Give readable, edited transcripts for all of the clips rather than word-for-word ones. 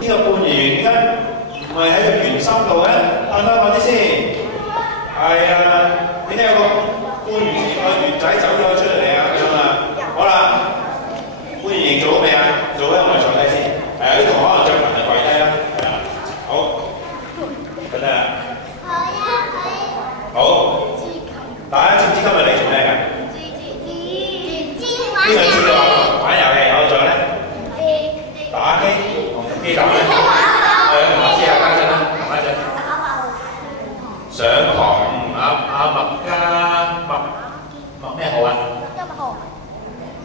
呢個半圓點解唔係喺個圓心度咧？攤開啲先。係啊，點解有個半圓形個圓仔走咗出嚟啊？咁啊，好啦，半圓形做好未啊？做好，我哋坐低先。係啲同學可能着裙就跪低啦。係啊，好，得啦。好。大家知唔知今日嚟做咩㗎？呢個知道玩遊戲，有仲有咧？打機。機打咧，我知啊，家陣啦，家陣。上堂阿麥咩號啊？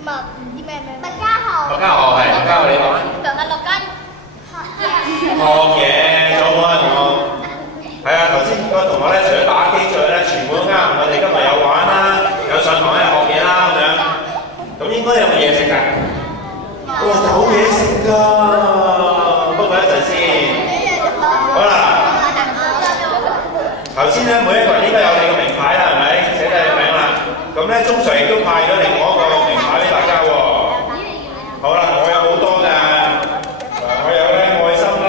麥唔知咩名。麥嘉豪。麥嘉豪係麥嘉豪，你講啊。6斤。學嘢，做好啊同學。係啊，頭先嗰個同學咧，除咗打機之外咧，全部都啱。我哋今日有玩啦，有上堂咧學嘢啦咁樣。咁應該有冇嘢食㗎？哇，有嘢食㗎！一陣先，好啦。頭先咧，每一個人應該有你個名牌啦，係咪？寫低你名啦。咁咧，鐘 Sir 亦都派咗另外一個名牌俾大家喎。好啦，我有好多㗎。我有咧愛心啦，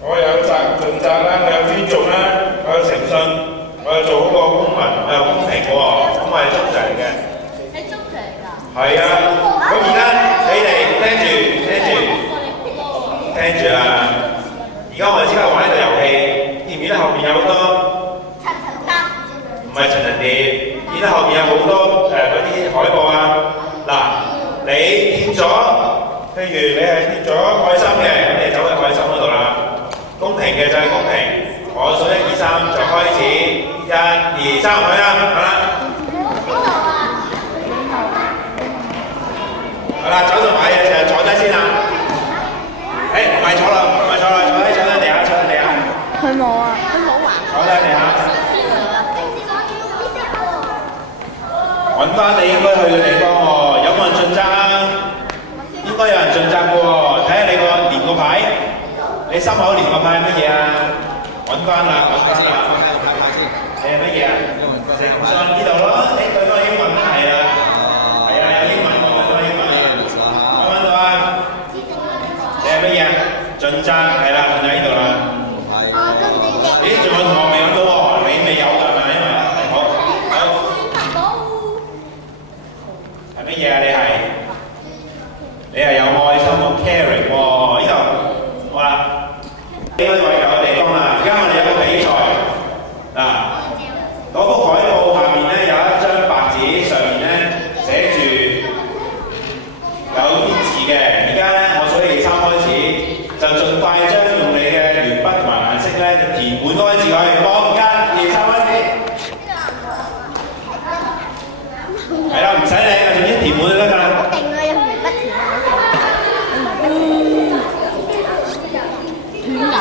我有盡責啦，我有尊重啦，我有誠信，我有做好個公民，我有公平喎。咁我係鐘 Sir 嚟嘅。你鐘 Sir 㗎？係啊。咁而家你哋聽住。聽住啦！而家我哋即刻玩呢個遊戲，見唔見到後面有好多？唔係陳陳碟，見到後面有好多嗰啲海報啊！嗱，你貼咗，譬如你係貼咗愛心嘅，咁你走去愛心嗰度啦。公平嘅就係公平，我數1、2、3就開始，1、2、3去啦，好啦。好啦，走到買嘢就坐低先啦。唔係坐啦，唔係坐啦，坐喺地下，坐喺地下。佢冇啊，佢冇玩。坐喺地下。揾翻你應該去嘅地方喎，有冇人盡責啊？應該有人盡責嘅喎，睇下你個連個牌，你心口連個牌係乜嘢啊？揾翻啦，揾翻啦。你係乜嘢啊？誠信呢度咯，你對翻英文啦，係啦。係啊，有英文講對翻英文。揾唔揾到啊？你係乜嘢啊？盡責係啦，盡責呢度啦。咦，仲有同學未揾到喎？你未有㗎嘛？因為好。係乜嘢啊？你係有愛心喎 ，caring 喎。呢度好啦，呢個位有地方啦。而家我哋有個比賽嗱，嗰幅海報下面咧有一張白紙，上面咧寫住有啲字嘅。而家咧我數1、2、3開始。就盡快將用你嘅鉛筆同埋顏色咧，就填滿嗰啲字去。好，1、2、3開始。係啦，唔使理啊，總之填滿就得㗎啦。我定啊，用鉛筆填啊。斷㗎。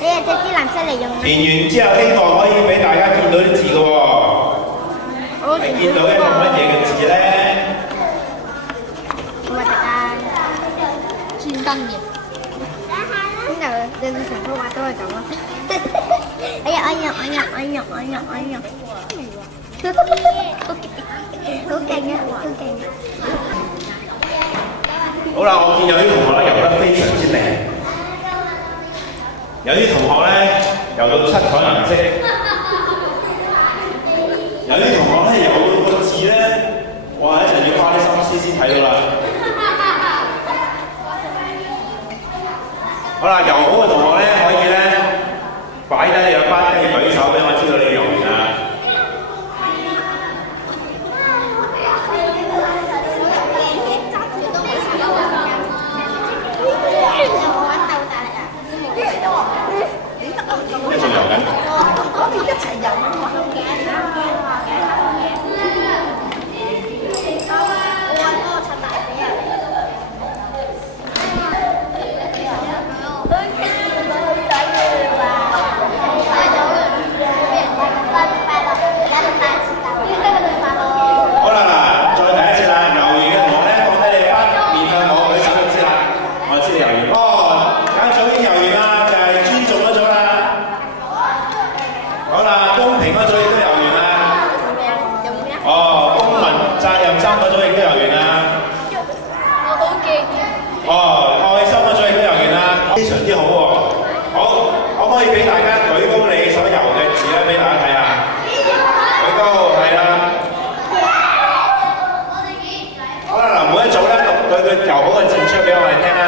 你係隻支藍色嚟用啊？填完之後，希望可以俾大家見到啲字㗎喎。你見到嘅係乜嘢嘅字咧？專登嘅。邊度？你成幅畫都係咁咯。哎呀！好勁啊！好啦，我見有啲同學咧游得非常之靚，有啲同學咧游到7彩顏色，有啲同學咧游到個字咧，哇！一陣要花啲心思先睇到啦。好啦，游好嘅同學咧可以咧擺低你個筆，跟住舉手俾我知道你游完啦。你仲游緊？我哋一齊游啊嘛！大家舉高你所游嘅字咧，俾大家睇下。舉高，係啦。好啦，嗱，每一組咧讀佢游好嘅字出俾我哋聽啦。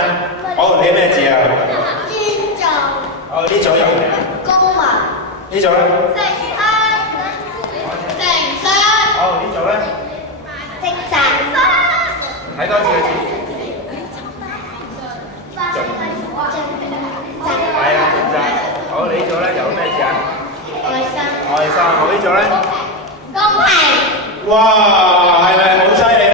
好，你咩字啊？尊重。哦，呢組游咩啊？公民。呢組咧？誠實。好，呢組咧？精神。睇多次嘅字。